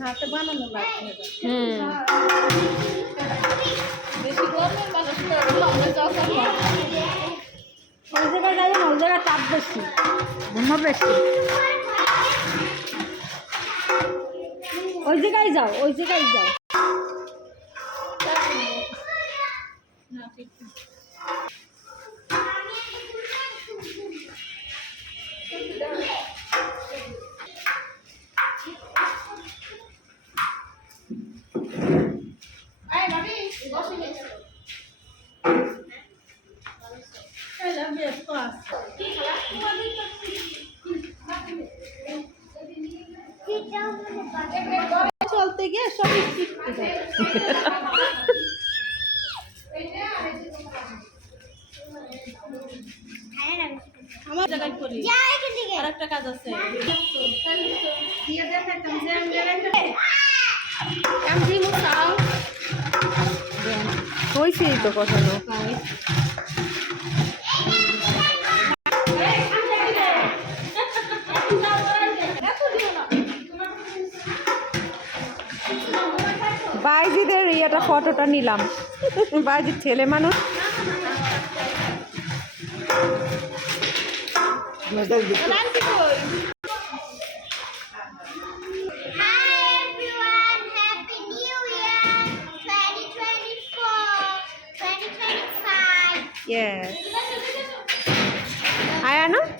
হাতে বানানো লাগবে বেশি গরমের মানুষ ওই জায়গায় যাই ওই জায়গায় তাপ বেশি ঘুমা বেশি ওই জায়গায় যাও ওই জায়গায় যাও চলতে গিয়ে সবই আমার জায়গায় করি আর একটা কাজ আছে হয়েছেই তো কথা বাইজিদের ইয়েটা ফটোটা নিলাম বাইজির ছেলে মানুষ Yes. Ayana?